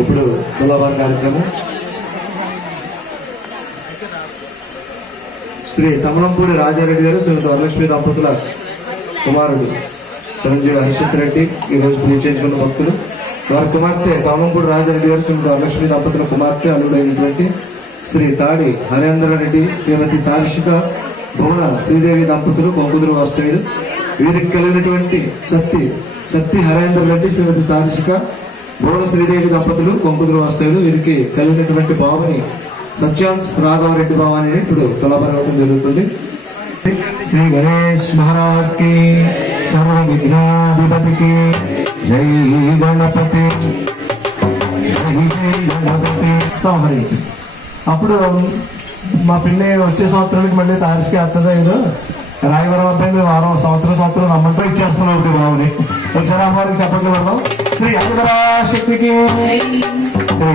ఇప్పుడు తులాభార కార్యక్రమం. శ్రీ తమలంపూడి రాజారెడ్డి గారు శ్రీమతి వరలక్ష్మి దంపతుల కుమారుడు చిరంజీవి హర్షిత్ రెడ్డి ఈరోజు పూజ చేసుకున్న భక్తులు. వారి కుమార్తె తమలంపూడి రాజారెడ్డి గారు శ్రీ వరలక్ష్మి దంపతుల కుమార్తె అల్లుడైనటువంటి శ్రీ తాడి హరేంద్ర రెడ్డి శ్రీమతి తారిషిక భువన శ్రీదేవి దంపతులు కొంకుదురు వాస్తవ్యులు వీరికి కలిగినటువంటి సత్తి సత్తి హరేంద్ర రెడ్డి శ్రీమతి తారిషిక భువన శ్రీదేవి దంపతులు కొంకుదురు వాస్తవ్యులు వీరికి కలిగినటువంటి బావని సత్యాన్స్ రాఘవరెడ్డి భావాన్ని ఇప్పుడు తలపరవటం జరుగుతుంది. శ్రీ గణేష్ మహారాజ్కి సర్వ విఘ్నాధిపతికి జై గణపతి జై జై గణపతి. సంహరించి అప్పుడు మా పిల్లి వచ్చే సంవత్సరానికి మళ్ళీ తారీఖుకి వస్తుందో ఏదో? రాయవరం అబ్బాయి మేము వారం సంవత్సరం సంవత్సరం రమ్మంటే ఇచ్చేస్తున్నాం ఇప్పుడు బాబుని ఒకసారి అమ్మవారికి చెప్పండి మనం శ్రీ శక్తికి శ్రీ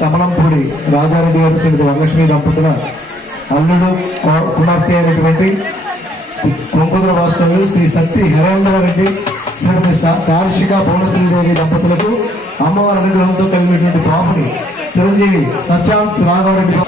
కమలంపూడి రాజారెడ్డి గారు శ్రీ వరలక్ష్మి దంపతుల అల్లుడు కుమార్తె అయినటువంటి కొంకుదుల భాస్కరులు శ్రీ సత్తి హరేంద్ర రెడ్డి శ్రీమతి కార్షిక భువనశ్రీదేవి దంపతులకు అమ్మవారి అనుగ్రహంతో కలిగినటువంటి బాబుని చిరంజీవి సత్యాంత్ రాఘవరెడ్డి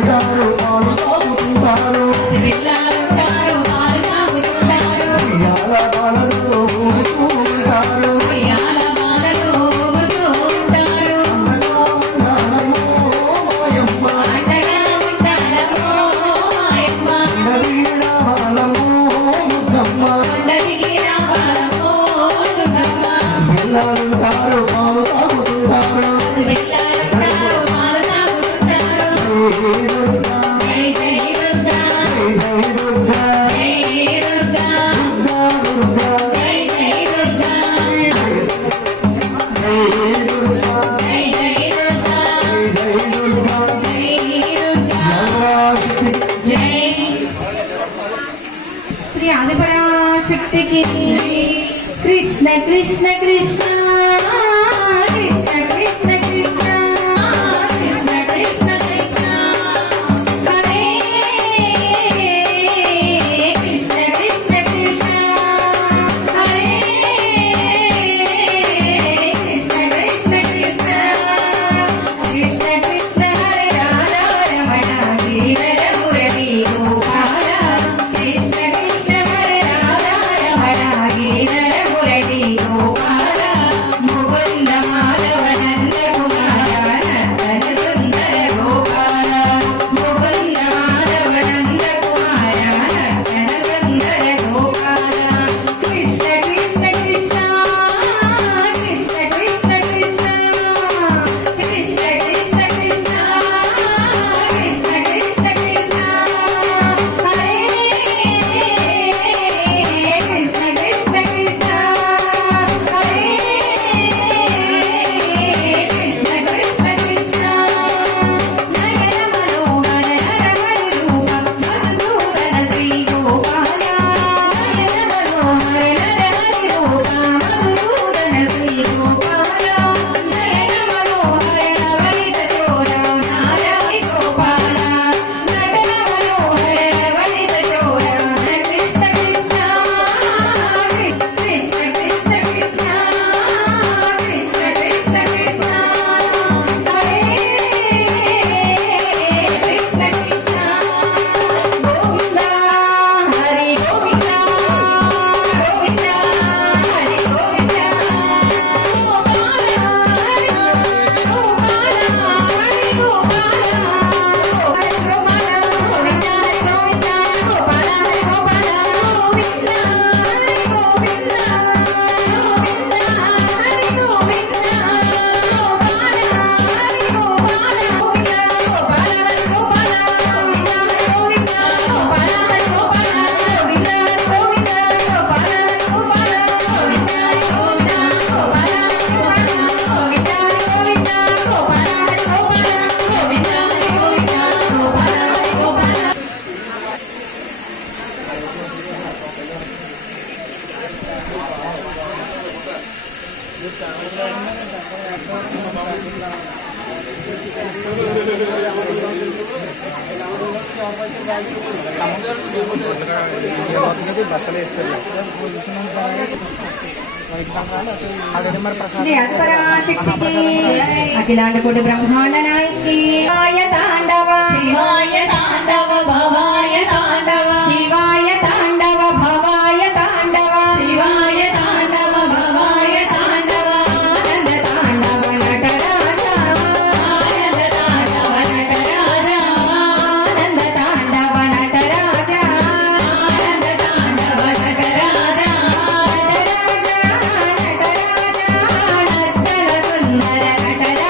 కృష్ణ కృష్ణ కృష్ణ పరాశక్తికి అఖిలాండ కోటి బ్రహ్మాండ నాయకి. తాండవ. తాండవ భవాయ తాండవ. and I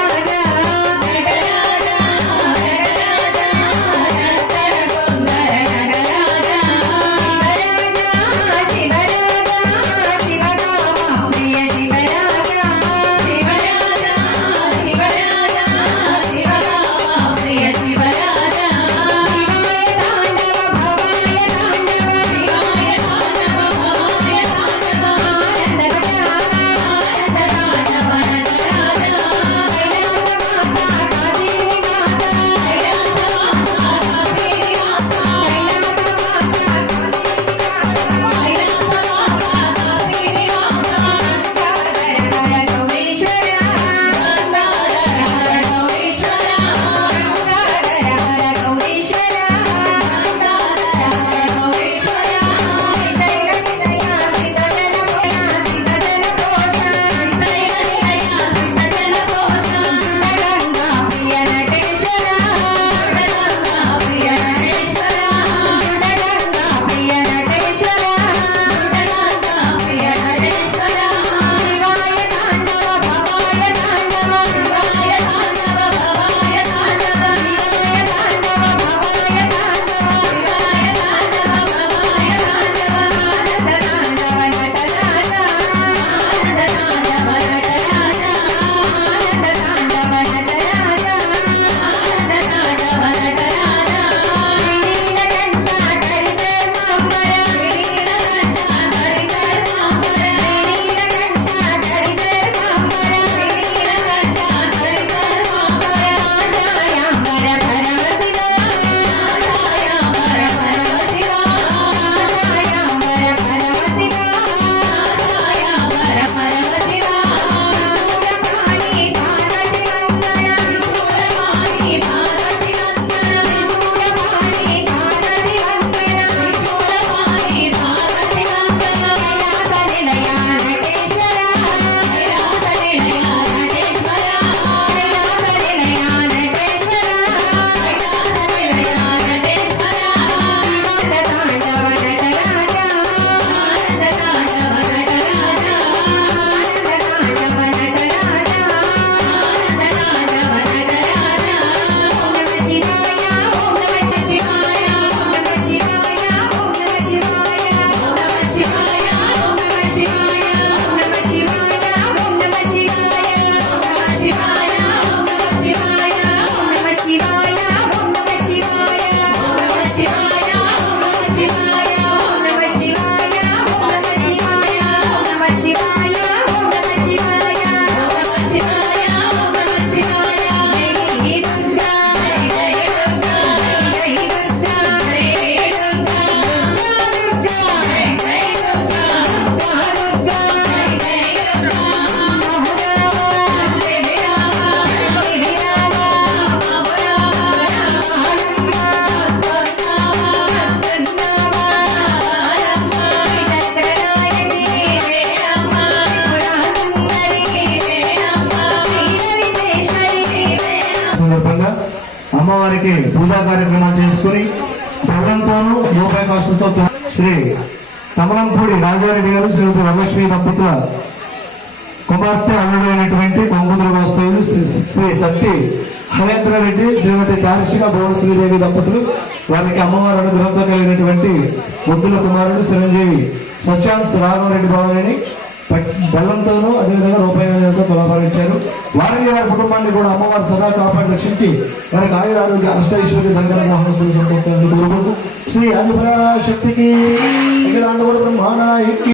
అమ్మవారికి పూజా కార్యక్రమాలు చేసుకుని బెల్లంతోనూ రూపాయి కాసులతో శ్రీ కమలంపూడి రాజారెడ్డి గారు శ్రీమతి వరలక్ష్మి దంపతుల కుమార్తె అల్లుడైనటువంటి కొంగుదుల వాస్తవులు శ్రీ సత్తి హరేంద్ర రెడ్డి శ్రీమతి తారశిక భువనశ్రీదేవి దంపతులు వారికి అమ్మవారి అనుగ్రహంతో కలిగినటువంటి ముద్దుల కుమారుడు చిరంజీవి సత్యాంశ్ రాఘవరెడ్డి బాబుని బెల్లంతోనూ అదేవిధంగా రూపాయలతో తులాభరించారు వారిని వారి కుటుంబాన్ని కూడా అమ్మవారు సదా కాపాడి రక్షించి వారికి ఆయుర ఆరోగ్య అష్టైశ్వర్య దంగన మోహనసులు సంపూర్తి కోరుకుంటూ శ్రీ ఆదిపరాశక్తికి బ్రహ్మానాయకి